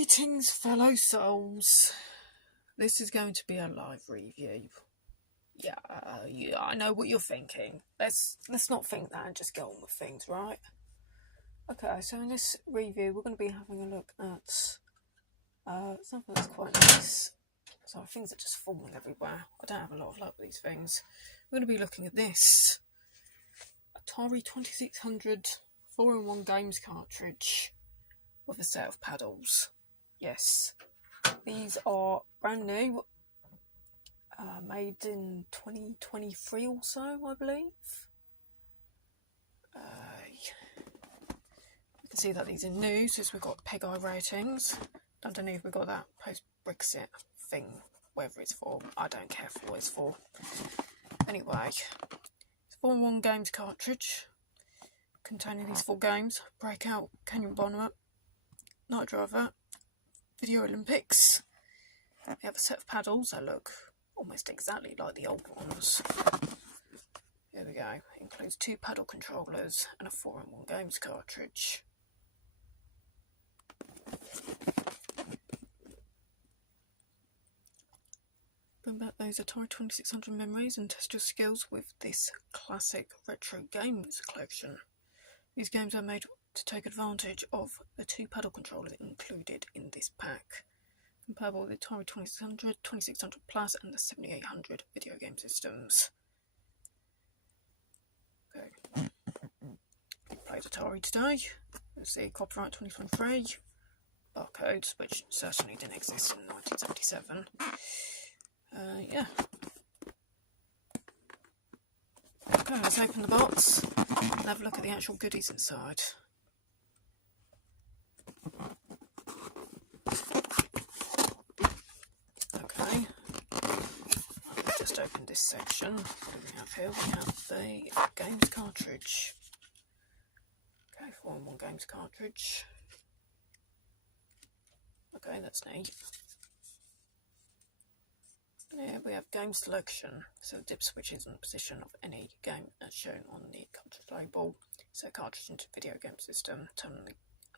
Greetings, fellow souls. This is going to be a live review. Yeah, I know what you're thinking. Let's not think that and just get on with things, right? Okay, so in this review, we're going to be having a look at something that's quite nice. So things are just falling everywhere. I don't have a lot of luck with these things. We're going to be looking at this Atari 2600 4-in-1 games cartridge with a set of paddles. Yes, these are brand new, made in 2023 or so, I believe. You can see that these are new, since we've got PEGI ratings. Underneath we've got that post-Brexit thing, whatever it's for. I don't care for what it's for. Anyway, it's a 4-in-1 games cartridge containing these 4 games: Breakout, Canyon Bonnet, Night Driver, Video Olympics. We have a set of paddles that look almost exactly like the old ones. There we go. It includes 2 paddle controllers and a 4-in-1 games cartridge. Bring back those Atari 2600 memories and test your skills with this classic retro games collection. These games are made to take advantage of the 2 paddle controllers included in this pack, comparable with the Atari 2600, 2600 Plus and the 7800 video game systems. Okay. Played Atari today. Let's see, copyright 2023. Barcodes, which certainly didn't exist in 1977. Yeah. Okay, let's open the box and have a look at the actual goodies inside. Okay, let's just open this section. What do we have here? We have the games cartridge. Okay, 4-in-1 games cartridge. Okay, that's neat. Yeah, we have game selection, so dip switches in the position of any game as shown on the cartridge label. So cartridge into video game system, turn on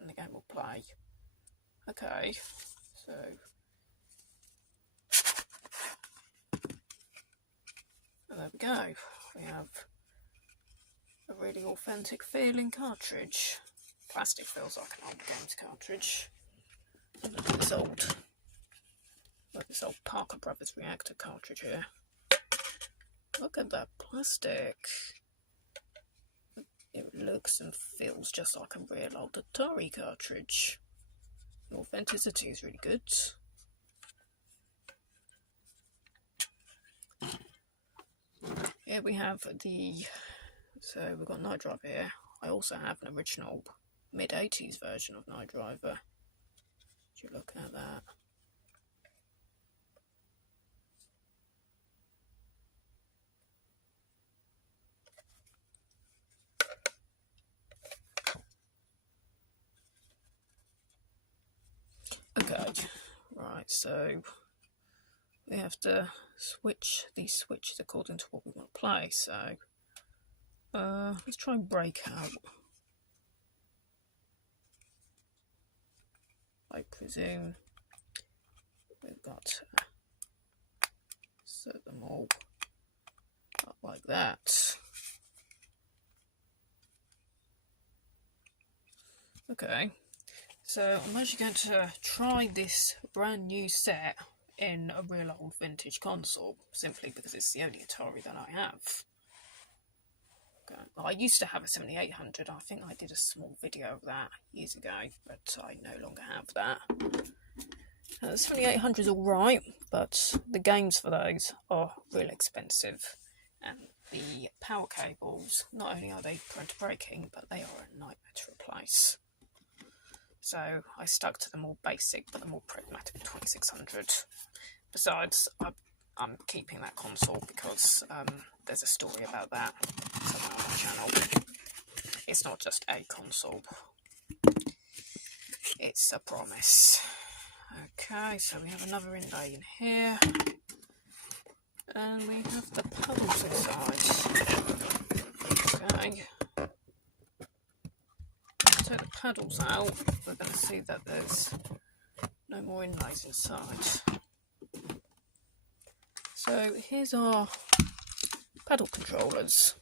and the game will play. Okay, so there we go. We have a really authentic feeling cartridge. Plastic feels like an old games cartridge. Look at this old Parker Brothers reactor cartridge here. Look at that plastic. It looks and feels just like a real old Atari cartridge. The authenticity is really good. Here we have so we've got Night Driver here. I also have an original mid-80s version of Night Driver. Would you look at that? Okay, right, so we have to switch these switches according to what we want to play. So let's try and Breakout. I presume we've got to set them all up like that. Okay. So I'm actually going to try this brand new set in a real old vintage console, simply because it's the only Atari that I have. Okay. Well, I used to have a 7800, I think I did a small video of that years ago, but I no longer have that. The 7800 is alright, but the games for those are real expensive, and the power cables, not only are they prone to breaking, but they are a nightmare to replace. So I stuck to the more basic but the more pragmatic 2600. Besides, I'm keeping that console because there's a story about that somewhere on the channel. It's not just a console, it's a promise. Okay, so we have another inlay in here, and we have the paddles inside. Okay. Take the paddles out, we're going to see that there's No more inlays inside. So here's our paddle controllers.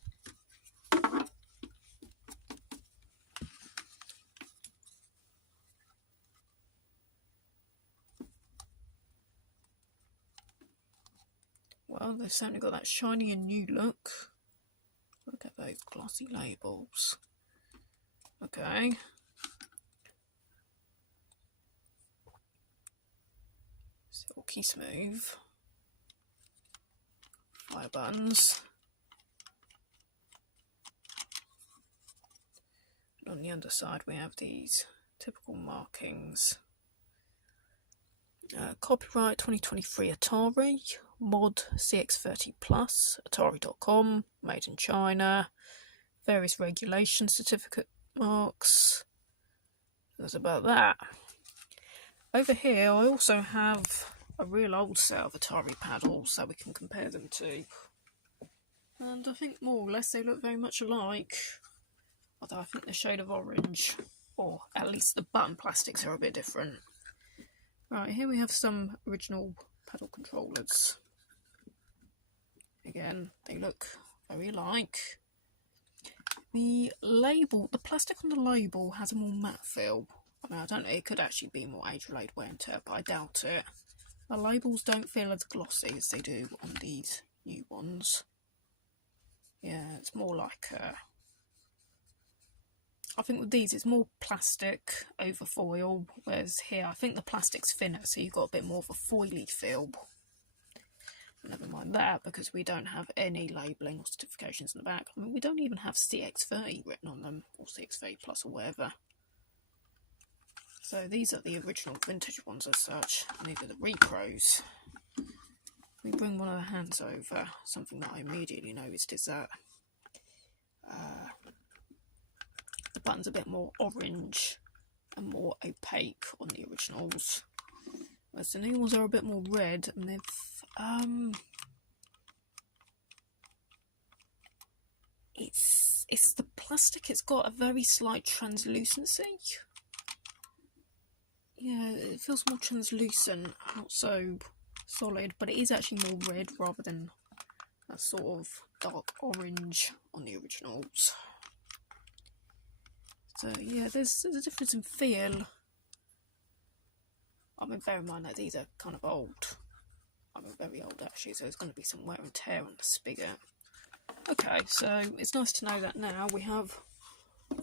Well, they've certainly got that shiny and new look. Look at those glossy labels. Okay. Silky smooth. Fire buttons. And on the underside we have these typical markings. Copyright 2023 Atari, mod cx30 plus, atari.com, made in China, various regulation certificate marks. That's about that. Over here I also have a real old set of Atari paddles that we can compare them to. And I think more or less they look very much alike. Although I think the shade of orange, or at least the button plastics, are a bit different. Right, here we have some original paddle controllers. Again, they look very alike. The label, the plastic on the label has a more matte feel. I mean, I don't know, it could actually be more age-related wear and tear, but I doubt it. The labels don't feel as glossy as they do on these new ones. Yeah, it's more like I think with these it's more plastic over foil, whereas here I think the plastic's thinner, so you've got a bit more of a foily feel. Never mind that, because we don't have any labelling or certifications in the back. I mean, we don't even have CX30 written on them, or CX30 plus or whatever. So these are the original vintage ones as such, and these are the repros. We bring one of the hands over. Something that I immediately noticed is that the button's a bit more orange and more opaque on the originals, whereas the new ones are a bit more red, and they've it's the plastic. It's got a very slight translucency. Yeah, it feels more translucent, not so solid, but it is actually more red rather than that sort of dark orange on the originals. So yeah, there's a difference in feel. I mean, bear in mind that these are kind of old. I mean, very old actually, so there's going to be some wear and tear on the spigot. Okay, so it's nice to know that now we have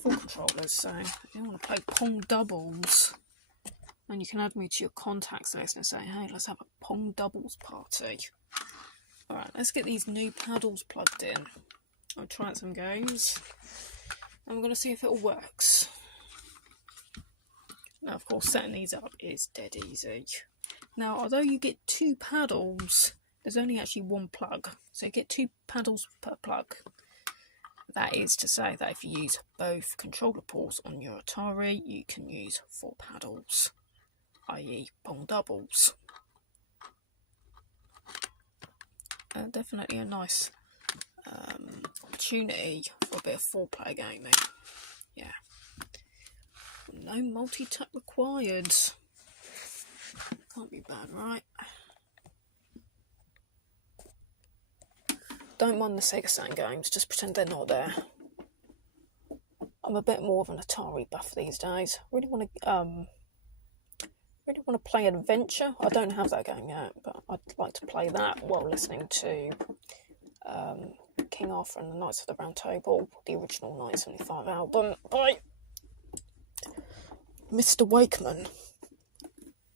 4 controllers, so if you want to play Pong doubles, then you can add me to your contacts list and say, hey, let's have a Pong doubles party. Alright, let's get these new paddles plugged in. I'll try out some games, and we're going to see if it all works. Now, of course, setting these up is dead easy. Now, although you get 2 paddles, there's only actually 1 plug. So you get 2 paddles per plug. That is to say that if you use both controller ports on your Atari, you can use 4 paddles, i.e. Pong doubles. Definitely a nice opportunity for a bit of 4-player gaming. Yeah. No multi-tap required. Can't be bad, right? Don't mind the Sega Saturn games, just pretend they're not there. I'm a bit more of an Atari buff these days. Really want to play Adventure. I don't have that game yet, but I'd like to play that while listening to King Arthur and the Knights of the Round Table, the original 1975 album by Mr. Wakeman.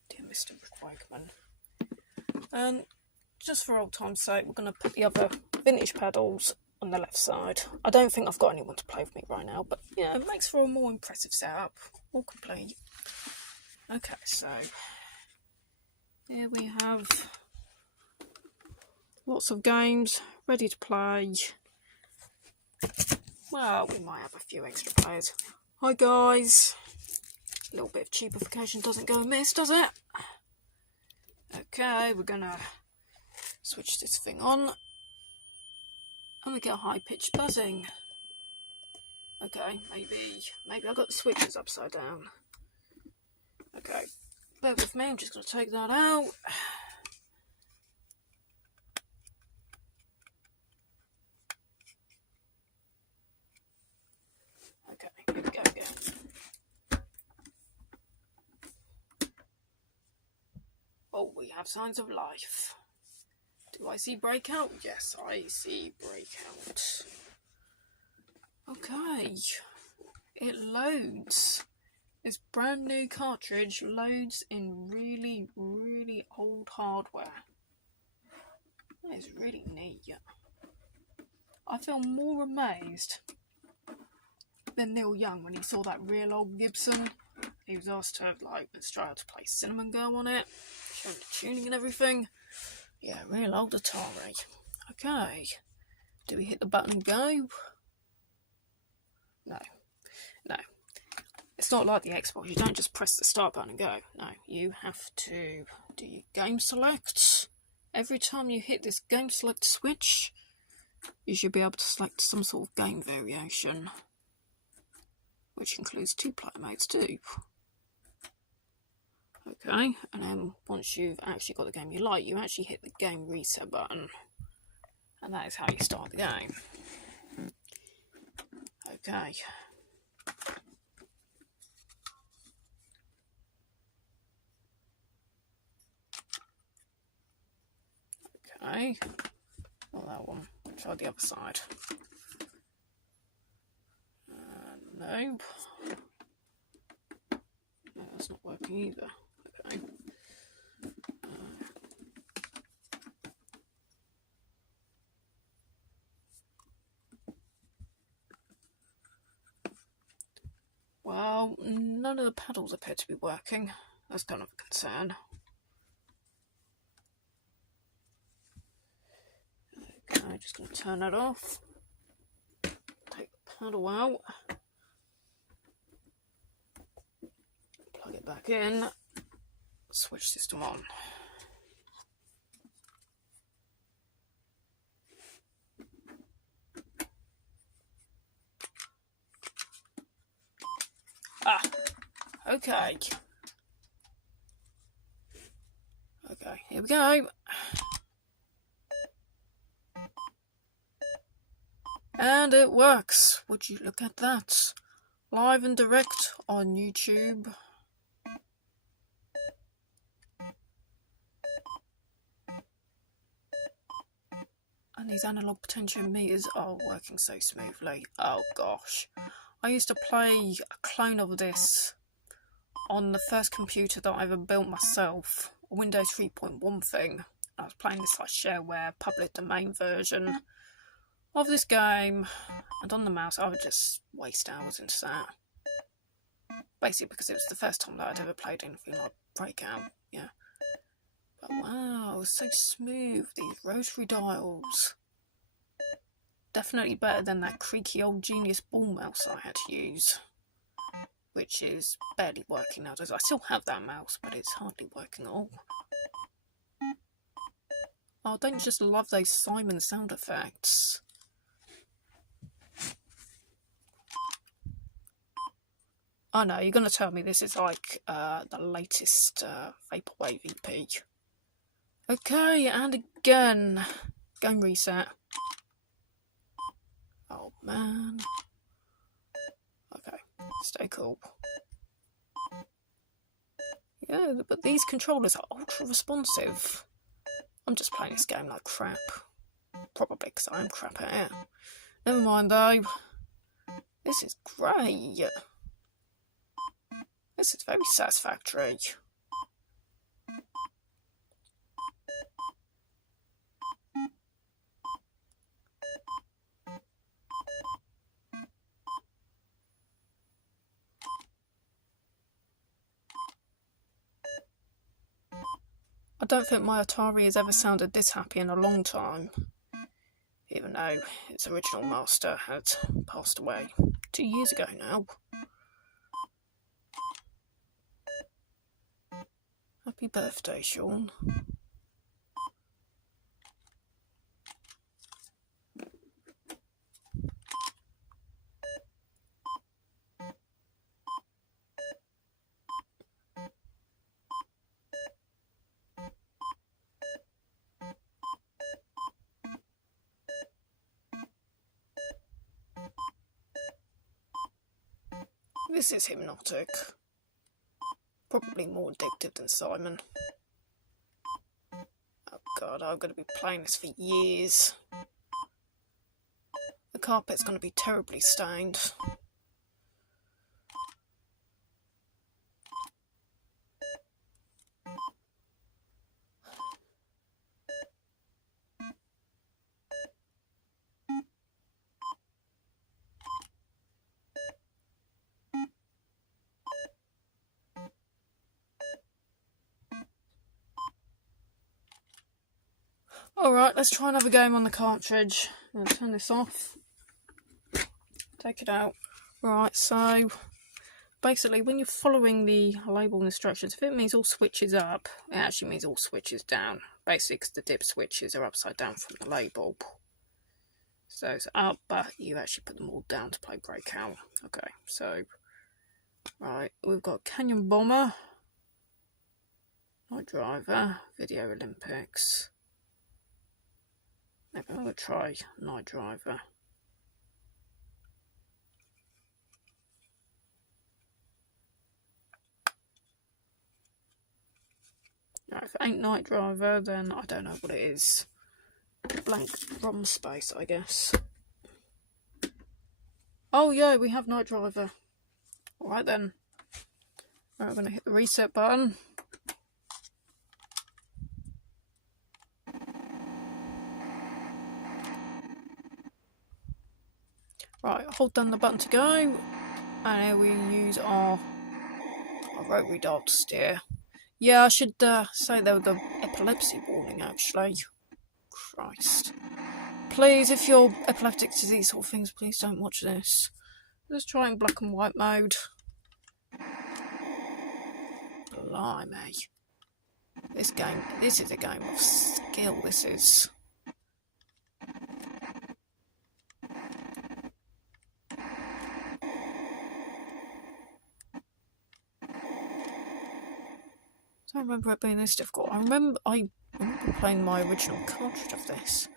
Dear Mr. Wakeman. And just for old time's sake, we're going to put the other vintage paddles on the left side. I don't think I've got anyone to play with me right now, but yeah, it makes for a more impressive setup, more complete. Okay, so here we have lots of games ready to play. Well, we might have a few extra players. Hi guys. A little bit of cheapification doesn't go amiss, does it? Okay, we're gonna switch this thing on, and we get a high-pitched buzzing. Okay, maybe I got the switches upside down. Okay, bear with me, I'm just going to take that out. Okay, here we go again. Oh, we have signs of life. Do I see breakout? Yes, I see breakout. Okay, it loads. This brand new cartridge loads in really, really old hardware. That is really neat. I feel more amazed than Neil Young when he saw that real old Gibson. He was asked to let's try how to play Cinnamon Girl on it, show him the tuning and everything. Yeah, real old Atari. Okay, do we hit the button and go? No. It's not like the Xbox, you don't just press the start button and go. No, you have to do your game select. Every time you hit this game select switch, you should be able to select some sort of game variation, which includes 2-player modes too. Okay, and then once you've actually got the game you like, you actually hit the game reset button, and that is how you start the game. Okay. Okay, not that one. Try the other side. No. No, that's not working either. Okay. Well, none of the paddles appear to be working. That's kind of a concern. Okay, I'm just going to turn that off. Take the paddle out. Plug it back in. Switch system on. Okay. Okay, here we go. And it works. Would you look at that? Live and direct on YouTube. And these analog potentiometers are working so smoothly. Oh gosh. I used to play a clone of this on the first computer that I ever built myself, a Windows 3.1 thing. I was playing this shareware public domain version of this game, and on the mouse I would just waste hours into that. Basically because it was the first time that I'd ever played anything like Breakout, yeah. But wow, it was so smooth, these rotary dials. Definitely better than that creaky old Genius ball mouse I had to use, which is barely working nowadays. I still have that mouse, but it's hardly working at all. Oh, don't you just love those Simon sound effects? Oh no, you're going to tell me this is like the latest Vaporwave EP. Okay, and again. Game reset. Oh man. Okay, stay cool. Yeah, but these controllers are ultra responsive. I'm just playing this game like crap. Probably because I'm crap at it. Never mind though. This is great. This is very satisfactory. I don't think my Atari has ever sounded this happy in a long time, even though its original master had passed away 2 years ago now. Happy birthday, Sean. This is hypnotic. Probably more addictive than Simon. Oh god, I'm going to be playing this for years. The carpet's going to be terribly stained. Alright, let's try another game on the cartridge. I'm going to turn this off. Take it out. Right, so basically when you're following the label instructions, if it means all switches up, it actually means all switches down. Basically, because the dip switches are upside down from the label. So it's up, but you actually put them all down to play Breakout. Okay, so, right, we've got Canyon Bomber, Night Driver, Video Olympics. Maybe I'm going to try Night Driver. Right, if it ain't Night Driver, then I don't know what it is. Blank ROM space, I guess. Oh yeah, we have Night Driver. Alright then. Right, I'm going to hit the reset button. Right, hold down the button to go, and here we use our rotary dial to steer. Yeah, I should say there was the epilepsy warning actually. Christ. Please, if you're epileptic to these sort of things, please don't watch this. Let's try in black and white mode. Blimey. This is a game of skill, this is. I don't remember it being this difficult. I remember playing my original cartridge of this.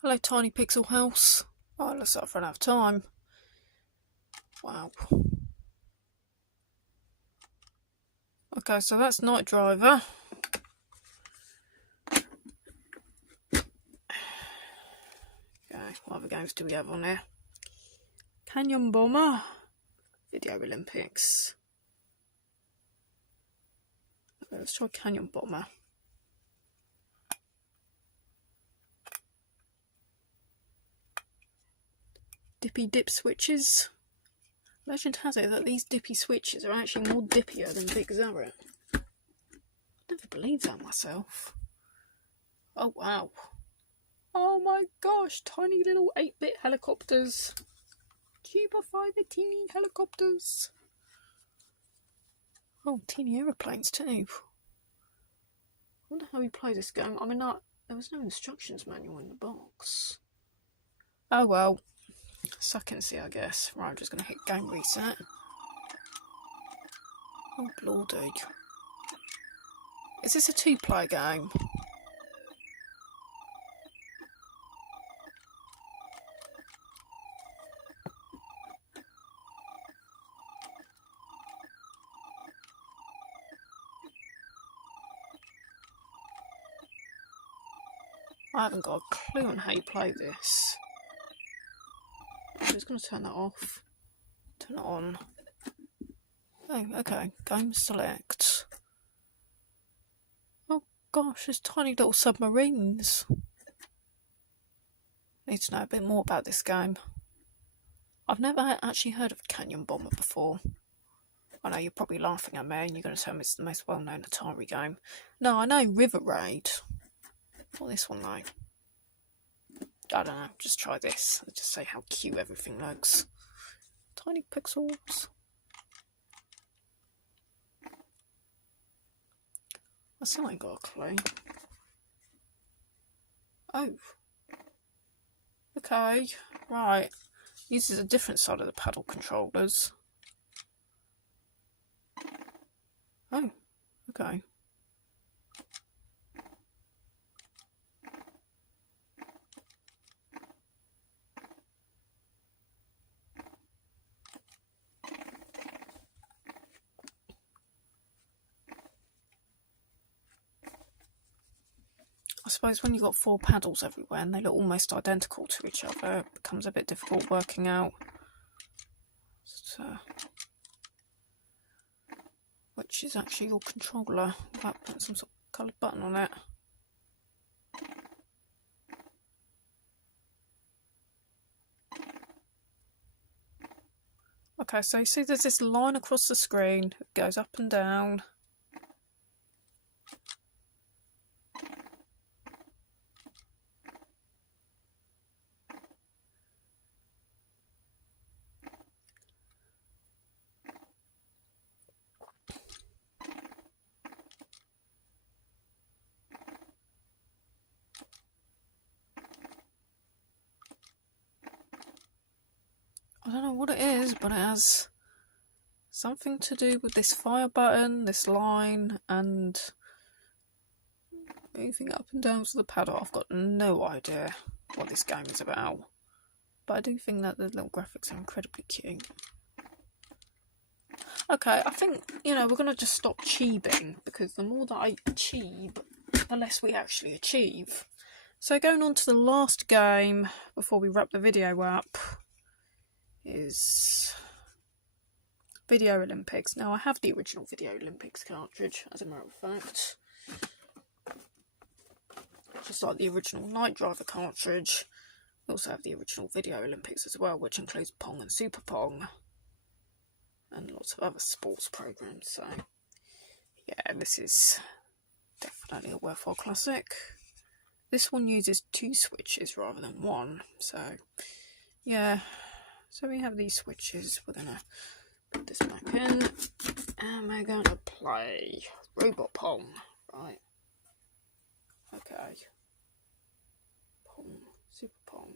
Hello, Tiny Pixel House. Oh, looks like I've run out of time. Wow. Okay, so that's Night Driver. Okay, what other games do we have on there? Canyon Bomber, Video Olympics. Okay, let's try Canyon Bomber. Dippy dip switches. Legend has it that these dippy switches are actually more dippier than Big Zarret. I never believed that myself. Oh wow. Oh my gosh, tiny little 8-bit helicopters. Cubify the teeny helicopters. Oh, teeny aeroplanes too. I wonder how we play this game. I mean, there was no instructions manual in the box. Oh well. Suck and see, I guess. Right, I'm just going to hit game reset. Oh, bloody. Is this a 2-player game? I haven't got a clue on how you play this. I'm just going to turn that off. Turn it on. Oh, okay. Game select. Oh gosh, there's tiny little submarines. Need to know a bit more about this game. I've never actually heard of Canyon Bomber before. I know you're probably laughing at me and you're going to tell me it's the most well-known Atari game. No, I know River Raid. Not this one though. I don't know, just try this. Let's just say how cute everything looks. Tiny pixels. I still ain't got a clue. Oh. Okay, right. Uses a different side of the paddle controllers. Oh, okay. I suppose when you've got 4 paddles everywhere and they look almost identical to each other, it becomes a bit difficult working out which is actually your controller without putting some sort of coloured button on it. Okay, so you see there's this line across the screen, it goes up and down. I don't know what it is, but it has something to do with this fire button, this line, and moving up and down to the paddle. I've got no idea what this game is about, but I do think that the little graphics are incredibly cute. Okay, I think, you know, we're going to just stop cheebing, because the more that I cheeb, the less we actually achieve. So going on to the last game before we wrap the video up is Video Olympics. Now I have the original Video Olympics cartridge, as a matter of fact. Just like the original Night Driver cartridge, we also have the original Video Olympics as well, which includes Pong and Super Pong, and lots of other sports programs. So yeah, this is definitely a worthwhile classic. This one uses 2 switches rather than 1, so yeah. So we have these switches. We're gonna put this back in, and we're gonna play Robot Pong, right? Okay. Pong, Super Pong.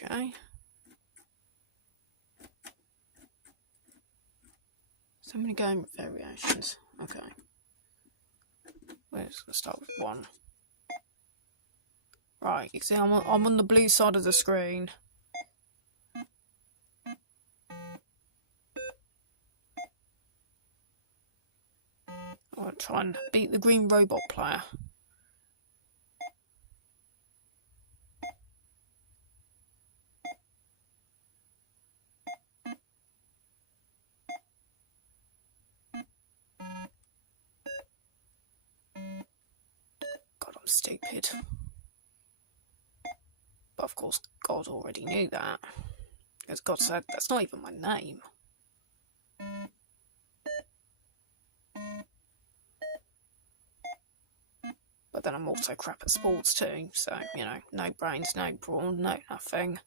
Okay. So many game variations. Okay. We're just gonna start with 1. Right, you see I'm on the blue side of the screen. I'll try and beat the green robot player. God, I'm stupid. But of course, God already knew that. Because God said, that's not even my name. But then I'm also crap at sports too, so, you know, no brains, no brawn, no nothing.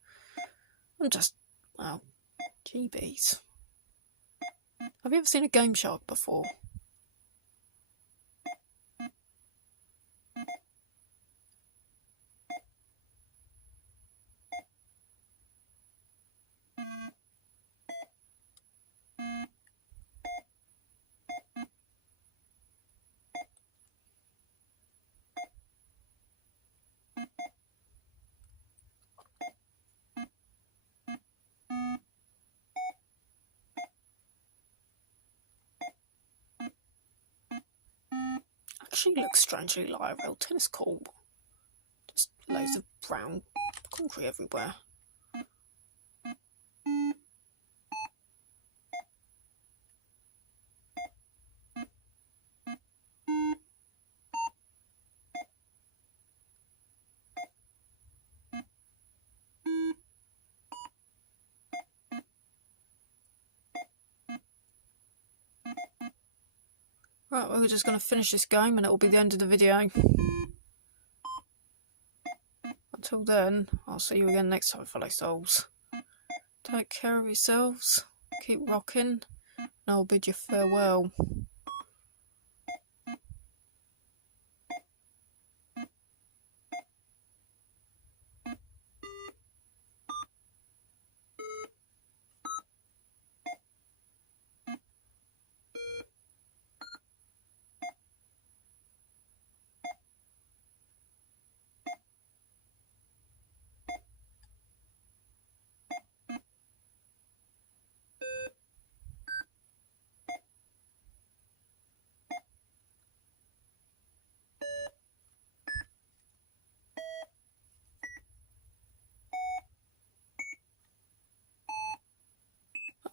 I'm just, well, GBs. Have you ever seen a Game Shark before? Actually looks strangely like a real tennis court. Just loads of round. Concrete everywhere. Right, well, we're just going to finish this game and it will be the end of the video. Until then, I'll see you again next time, fellow souls. Take care of yourselves, keep rocking, and I'll bid you farewell.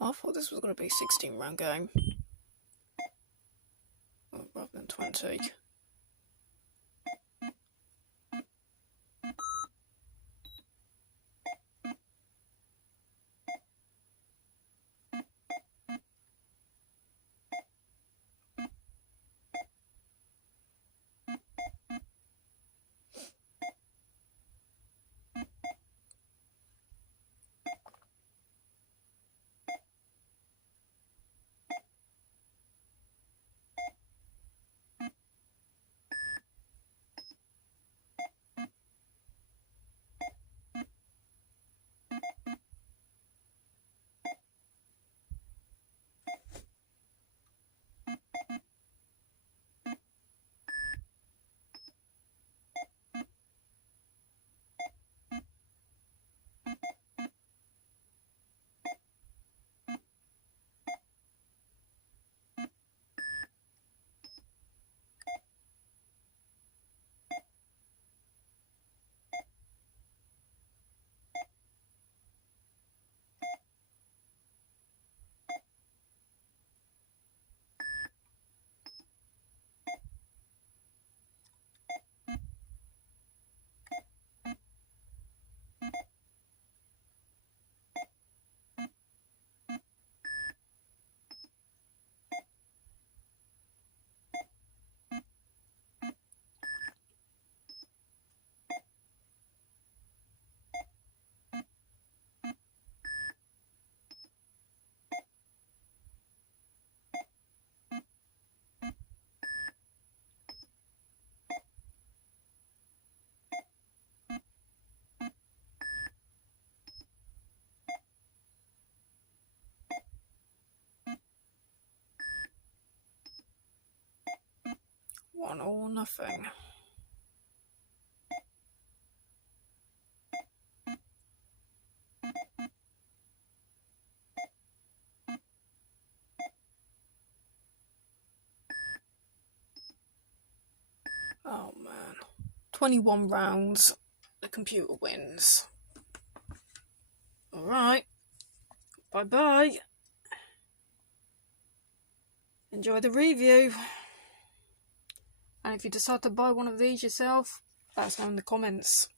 I thought this was going to be a 16 round game, rather than 20. One or nothing. Oh man. 21 rounds. The computer wins. Alright. Bye bye. Enjoy the review. And if you decide to buy one of these yourself, let us know in the comments.